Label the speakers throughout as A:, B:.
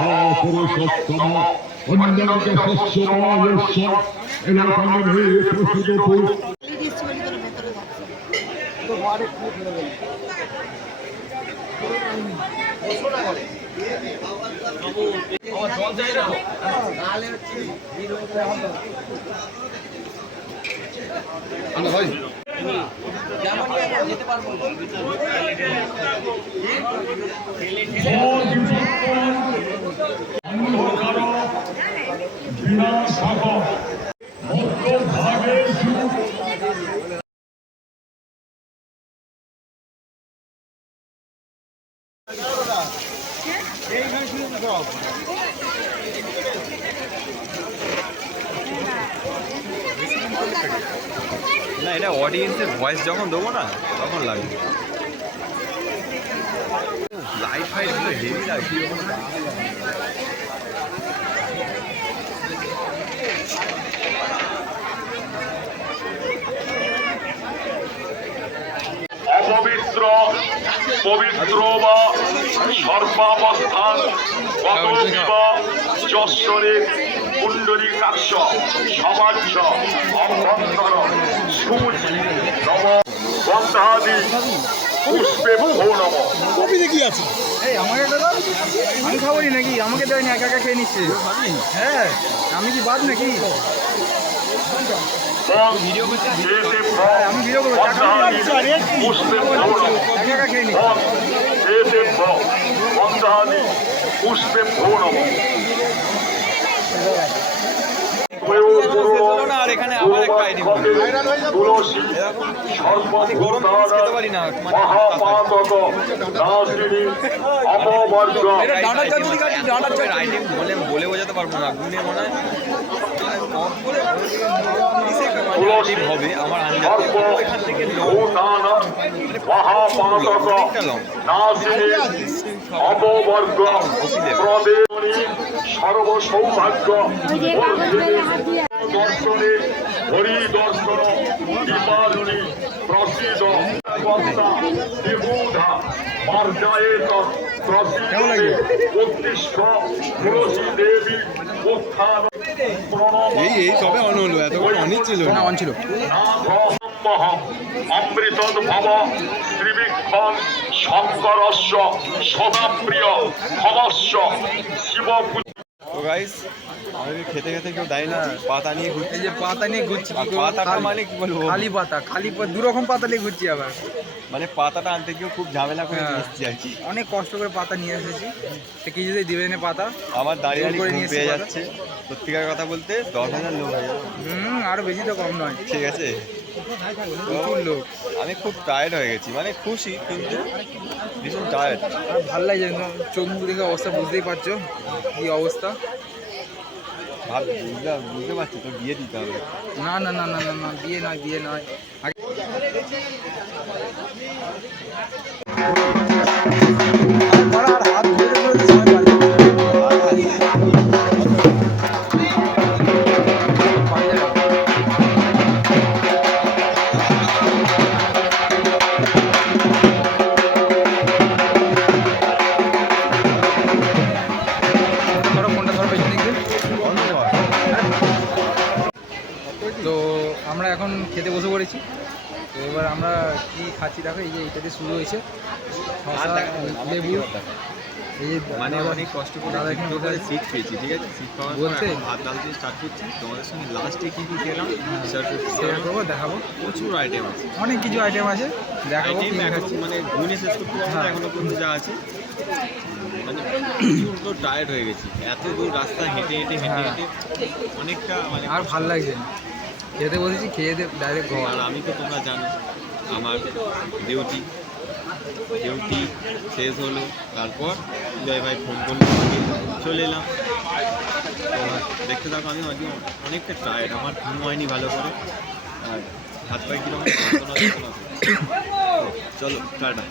A: মহাপুরুষোত্তম অন্যকে শস্যময়স্য এলাকাঙ্গে প্রসিদ্ধ পুরুষ
B: দিচ্ছি বলি তোর
C: না এটা অডিয়েন্সের ভয়েস যখন দেবো না তখন লাগবে। লাইট ফাইট হেভি লাগছে
D: পবিত্র বা সর্বাবস্থান কতবিবা যশ্বরে কুণ্ডলী কাক্ষ সমাজ্য অভ্যন্তর সূচ নব বন্ধাদি পুষ্পে ভো নম।
E: এই আমাকে একটা আমি খাবোই নাকি? আমাকে দেয়নি একা একা খেয়ে নিচ্ছে। হ্যাঁ আমি কি বাদ নাকি?
C: বলে বোঝাতে পারব না গুনে মনে হয় item হবে আমার আন্দাজে এখান থেকে অনেকটা
D: সর্বসৌভাগ্য দর্শনে হরি দর্শন দীপালনী প্রসিদ্ধ বিবুধা মার্জায়েত প্রসিদ্ধ তুলসী দেবী উত্থান
C: এই এই সবে অন হলো এতক্ষণ অনেক ছিল। না অন ছিল।
D: অমৃত ভব ত্রিবিক্ষণ শঙ্করস্য সদাপ্রিয় ভবস্য শিব
C: তো গাইস আমাদের খেতে খেতে কেউ দেয় না পাতা নিয়ে ঘুরতে
E: এই যে পাতা নিয়ে ঘুরছি
C: পাতাটা মানে কি বলব?
E: খালি পাতা খালি পাতা দু রকম পাতা নিয়ে ঘুরছি আবার।
C: মানে পাতাটা আনতে গিয়েও খুব ঝামেলা করে
E: হ্যাঁ।
C: এসেছি আর কি।
E: অনেক কষ্ট করে পাতা নিয়ে এসেছি। সে কিছুতেই দিবে না পাতা?
C: আমার দাঁড়িয়ে
E: করে নিয়ে
C: পেয়ে যাচ্ছে। সত্যিকার কথা বলতে দশ হাজার লোক হয়ে যাবে।
E: হুম আরও বেশি তো কম নয়।
C: ঠিক আছে।
E: প্রচুর লোক।
C: আমি খুব টায়ার্ড হয়ে গেছি মানে খুশি কিন্তু ভীষণ টায়ার্ড
E: ভালো লাগছে চোখ মুখ দেখে অবস্থা বুঝতেই পারছ কি অবস্থা?
C: ভাব বুঝতে বুঝতে পারছি তো বিয়ে দিতে হবে।
E: না না না না না না বিয়ে নয় বিয়ে নয়। বসে পড়েছি। তো এবার আমরা কি খাচ্ছি দেখো এই যে দিয়ে শুরু হয়েছে। লেবু। এই
C: মানে অনেক কষ্ট করে সিদ্ধ করে সিট খেয়েছি ঠিক আছে? সিট খাওয়ার
E: বলতে?
C: ভাত ডাল দিয়ে স্টার্ট করছি। তোমাদের সঙ্গে লাস্টে কি কি খেলাম শেয়ার করছি
E: শেয়ার করব দেখাবো
C: প্রচুর আইটেম আছে।
E: অনেক কিছু আইটেম আছে দেখাবো
C: আইটেম
E: কি
C: এখন
E: খাচ্ছি।
C: মানে গুনে শেষ করতে পারব না
E: হ্যাঁ।
C: এখনও পর্যন্ত যা আছে। মানে প্রচুর তো টায়ার্ড হয়ে গেছি। এত দূর রাস্তা হেঁটে হেঁটে হেঁটে
E: হ্যাঁ।
C: হেঁটে অনেকটা মানে
E: আর ভালো লাগছে না। খেতে বসেছি খেয়ে দে ডাইরেক্ট ঘর
C: আর আমি তো তোমরা জানো আমার ডিউটি ডিউটি শেষ হলো তারপর জয় ভাই ফোন করল চলে এলাম। দেখতে থাকো আমি আজকে অনেকটা টায়ার্ড আমার ঘুম হয়নি ভালো করে। আর হাত পায়ে কীরকম। চলো টাটা।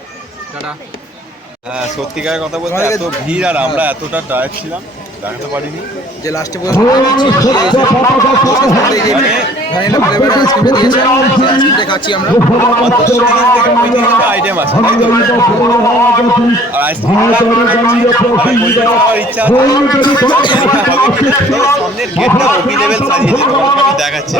E: টাটা।
C: হ্যাঁ সত্যিকারের কথা বলতে এত ভিড় আর আমরা এতটা টায়ার্ড ছিলাম। পারিনি
E: যে লাস্টে পর্যন্ত ভ্যানিলা ফ্লেভারের আইসক্রিমটা দিয়েছে আইসক্রিমটা খাচ্ছি আমরা
C: আইটেম আছে দেখাচ্ছি